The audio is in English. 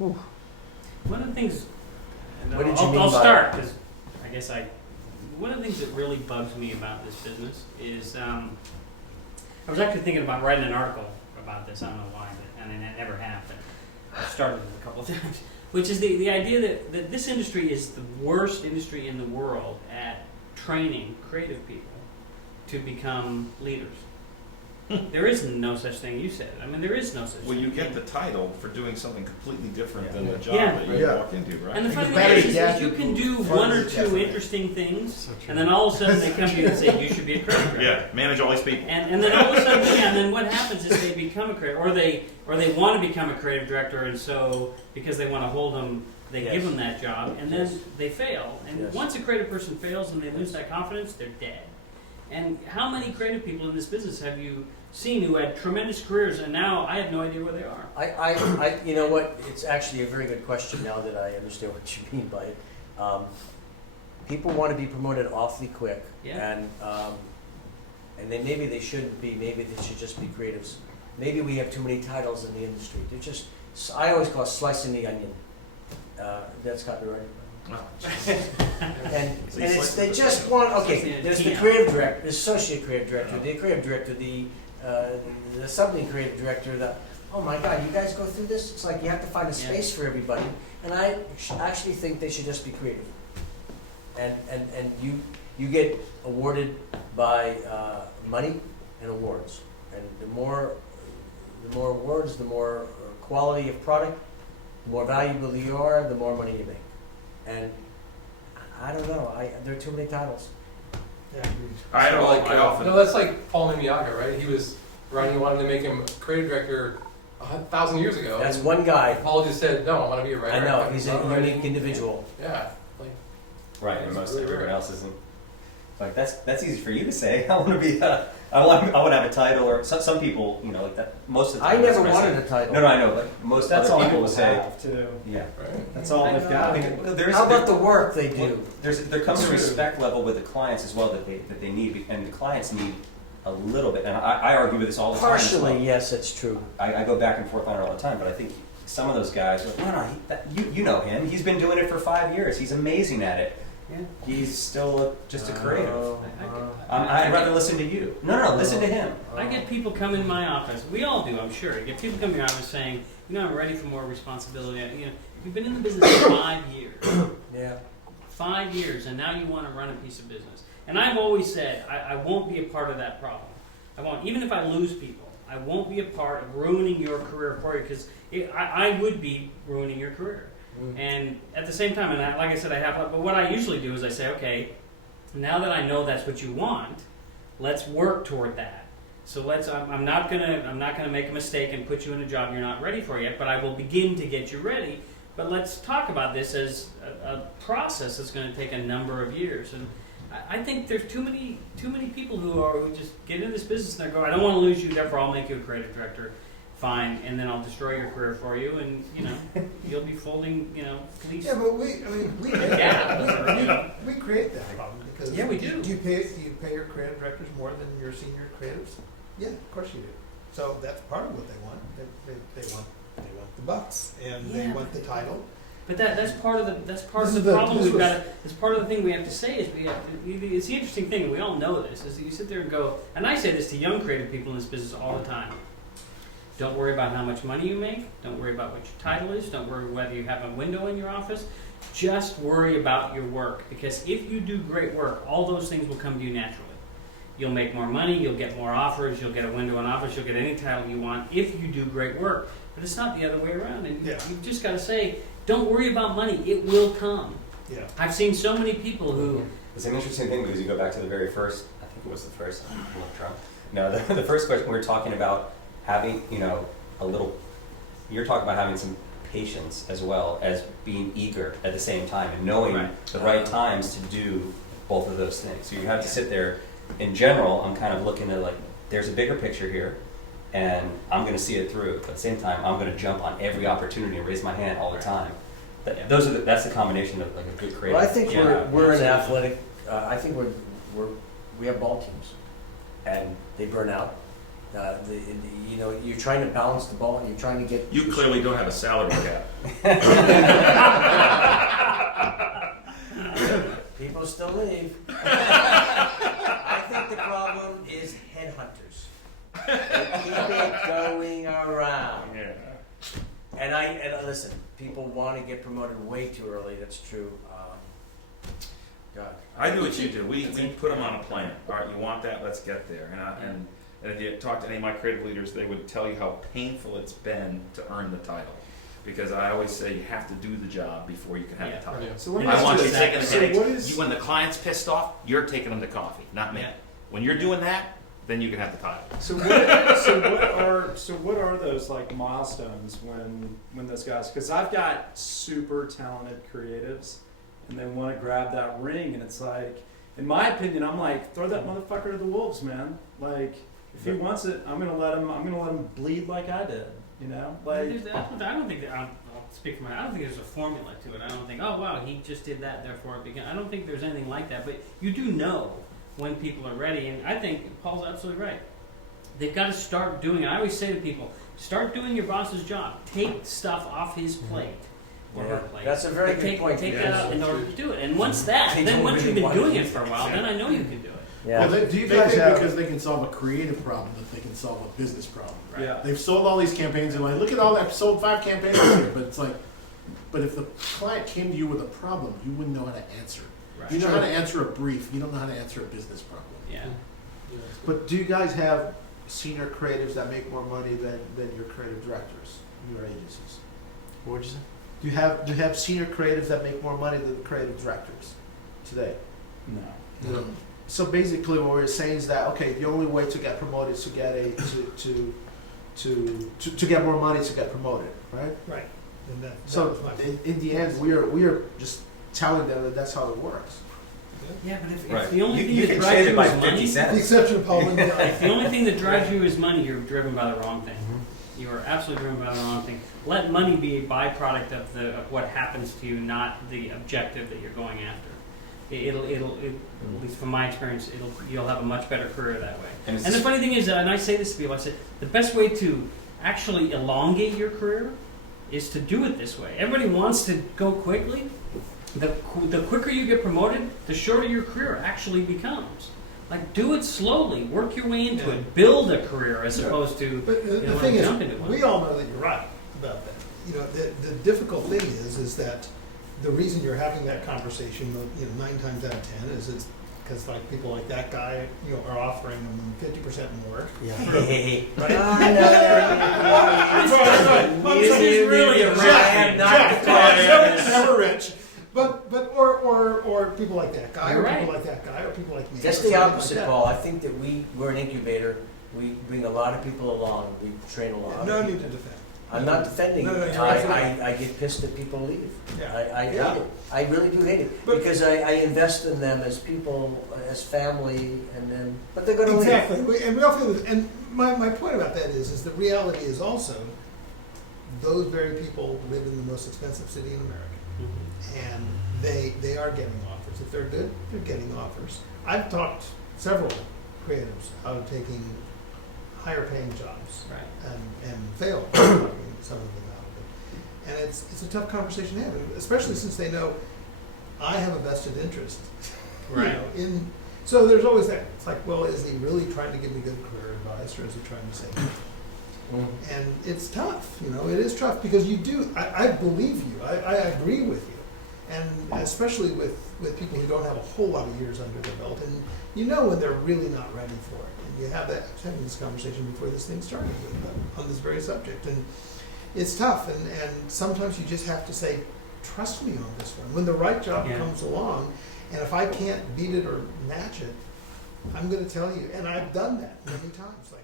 One of the things, and What did you mean I'll by start, because I guess one of the things that really bugs me about this business is, I was actually thinking about writing an article about this, I don't know why, and I never have, but I've started it a couple of times, which is the idea that this industry is the worst industry in the world at training creative people to become leaders. There is no such thing. You said it. I mean, there is no such thing. Well, you get the title for doing something completely different than the job Yeah. that you walk into, right? And the funny better thing is get you can do further one or two definitely. interesting things, and then all of a sudden they come to you and say, you should be a creative director. Yeah, manage all these people. And then all of a sudden, and then what happens is they become a creative, or they want to become a creative director, and so because they want to hold them, they Yes. give them that job, and then they fail. And Yes. once a creative person fails and they lose that confidence, they're dead. And how many creative people in this business have you seen who had tremendous careers, and now I have no idea where they are? You know what? It's actually a very good question now that I understand what you mean by it. People want to be promoted awfully quick, Yeah. and then maybe they shouldn't be. Maybe they should just be creatives. Maybe we have too many titles in the industry. They're just, I always call it slicing the onion. That's copyrighted. And it's, they just want, okay, there's the creative director, the associate creative director, the creative director, the something creative director, oh my God, you guys go through this? It's like you have to find a space for everybody. And I actually think they should just be creative. And you get awarded by money and awards. And the more awards, the more quality of product, the more valuable you are, the more money you make. And I don't know, there are too many titles. Yeah, I don't like. I often. No, that's like Paul Mimiaga, right? He was running, wanted to make him creative director 1,000 years ago. That's one guy. Paul just said, "No, I want to be a writer." I know, he's a unique individual. Yeah, like Right, and It's most really everyone rare. else isn't. Like that's easy for you to say. I want to be. I want to have a title, or some people, you know, like that. Most of the I time, never that's what wanted say. a title. No, I know. Like most That's other all people will say. have too. Yeah. right. That's all they've got. How about the work they do? There comes a True. respect level with the clients as well that they need, and the clients need a little bit. And I argue with this all the time. as Partially, well. yes, that's true. I go back and forth on it all the time, but I think some of those guys are like, no, you know him. He's been doing it for 5 years. He's amazing at it. Yeah. He's still just a creative. I I'd rather listen to you. No, listen to him. I get people come in my office. We all do, I'm sure. I get people come in my office saying, I'm ready for more responsibility. You've been in the business for 5 years. Yeah. 5 years, and now you want to run a piece of business. And I've always said, I won't be a part of that problem. I won't, even if I lose people, I won't be a part of ruining your career for you, because I would be ruining your career. And at the same time, and like I said, but what I usually do is I say, okay, now that I know that's what you want, let's work toward that. So I'm not gonna make a mistake and put you in a job you're not ready for yet, but I will begin to get you ready. But let's talk about this as a process that's going to take a number of years. And I think there's too many people who just get into this business and they go, I don't want to lose you, therefore I'll make you a creative director. Fine, and then I'll destroy your career for you, and you'll be folding, fleece. Yeah, but we Yeah. we create that problem because Yeah, we do. Do you pay your creative directors more than your senior creatives? Yeah, of course you do. So that's part of what they want. They want the bucks and they Yeah. want the title. But that's part of the This problem is the- we've this got. It's part of the thing we have to say is we have to. It's the interesting thing, and we all know this. Is that you sit there and go, and I say this to young creative people in this business all the time. Don't worry about how much money you make. Don't worry about what your title is. Don't worry whether you have a window in your office. Just worry about your work, because if you do great work, all those things will come to you naturally. You'll make more money. You'll get more offers. You'll get a window in office. You'll get any title you want if you do great work. But it's not the other way around. And Yeah. you've just got to say, don't worry about money. It will come. Yeah. I've seen so many people who. It's an interesting thing because you go back to the very first, I think it was the first, I'm not drunk. No, the first question we were talking about having, you're talking about having some patience as well as being eager at the same time and knowing Right. the right times to do both of those things. So you have to sit there. In general, I'm kind of looking at there's a bigger picture here, and I'm going to see it through. But at the same time, I'm going to jump on every opportunity and raise my hand all the time. That's the combination of a good creative. Well, I think Yeah, we're an absolutely. athletic. I think we have ball teams, and they burn out, You know, you're trying to balance the ball, and you're trying to get. You clearly don't have a salary cap. People still leave. I think the problem is headhunters. They keep it going around. Yeah. And listen, people want to get promoted way too early. That's true. God. I do what you do. We put them on a plan. All right, you want that? Let's get there. And if you talk to any of my creative leaders, they would tell you how painful it's been to earn the title. Because I always say you have to do the job before you can have the title. Yeah. So let me I ask want you you this. taking a So headache. what is- When the client's pissed off, you're taking them to coffee, not me. Yeah. When you're doing that, then you can have the title. So what are those like milestones when those guys? Because I've got super talented creatives, and they want to grab that ring, and it's like, in my opinion, I'm like, throw that motherfucker to the wolves, man. Like, if he wants it, I'm gonna let him bleed like I did. You know, like. I don't think that. I'll speak for I don't think there's a formula to it. I don't think, oh wow, he just did that, therefore it began. I don't think there's anything like that. But you do know when people are ready, and I think Paul's absolutely right. They've got to start doing it. I always say to people, start doing your boss's job. Take stuff off his plate or her plate. That's a very good point. Take that out in order to do it. And once that, They then don't once really you've been want doing to. it for a while, then I know you can do it. Yeah. Well, do you They guys think have? because they can solve a creative problem that they can solve a business problem. Right. Yeah. They've sold all these campaigns and like, look at all that, I've sold 5 campaigns here. But it's like, but if the client came to you with a problem, you wouldn't know how to answer it. Right. You know how to answer a brief. You don't know how to answer a business problem. Yeah. But do you guys have senior creatives that make more money than your creative directors in your agencies? What'd you say? Do you have senior creatives that make more money than the creative directors today? No. So basically, what we're saying is that okay, the only way to get promoted is to get to get more money to get promoted, right? Right. And that So was my in the end, we are just telling them that that's how it works. Yeah, but if Right. the only You thing can that trade drives it you by is 50 money, cents. The exception of Paul and if the only thing that drives you is money, you're driven by the wrong thing. Mm-hmm. You are absolutely driven by the wrong thing. Let money be a byproduct of what happens to you, not the objective that you're going after. It'll at least from my experience, you'll have a much better career that way. And And the funny thing is, and I say this to people, I say the best way to actually elongate your career is to do it this way. Everybody wants to go quickly. The quicker you get promoted, the shorter your career actually becomes. Like, do it slowly, work your way into it, build a career as opposed to. But you the know, thing is, jump into one. we all know that you're right about that. You know, the difficult thing is that the reason you're having that conversation, 9 times out of 10, is it's because like people like that guy, are offering them 50% more. Yeah. Right? This is really a Jack, rap. never rich. But or people like that guy, You're or right. people like that guy, or people like me. Just or the something opposite, like that. Paul. I think that we're an incubator. We bring a lot of people along. We train a lot. No of need people. to defend. I'm not defending No, no, it. you're absolutely I get pissed that people leave. Yeah. I hate Yeah. it. I really do hate it But- because I invest in them as people, as family, and then but they're going to leave. Exactly, we all feel this. And my point about that is the reality is also those very people live in the most expensive city in America, Mhm. and they are getting offers. If they're good, they're getting offers. I've talked several creatives out of taking higher paying jobs Right. and failed talking some of them out of it. And it's a tough conversation to have, especially since they know I have a vested interest. Right. So there's always that. It's like, well, is he really trying to give me good career advice, or is he trying to say? Mm. And it's tough, it is tough because you do. I believe you. I agree with you, and especially with people who don't have a whole lot of years under their belt, and when they're really not ready for it. And you have that having this conversation before this thing started with them on this very subject, and it's tough. And sometimes you just have to say, trust me on this one. When the right job Yeah. comes along, and if I can't beat it or match it, I'm going to tell you. And I've done that many times. Like,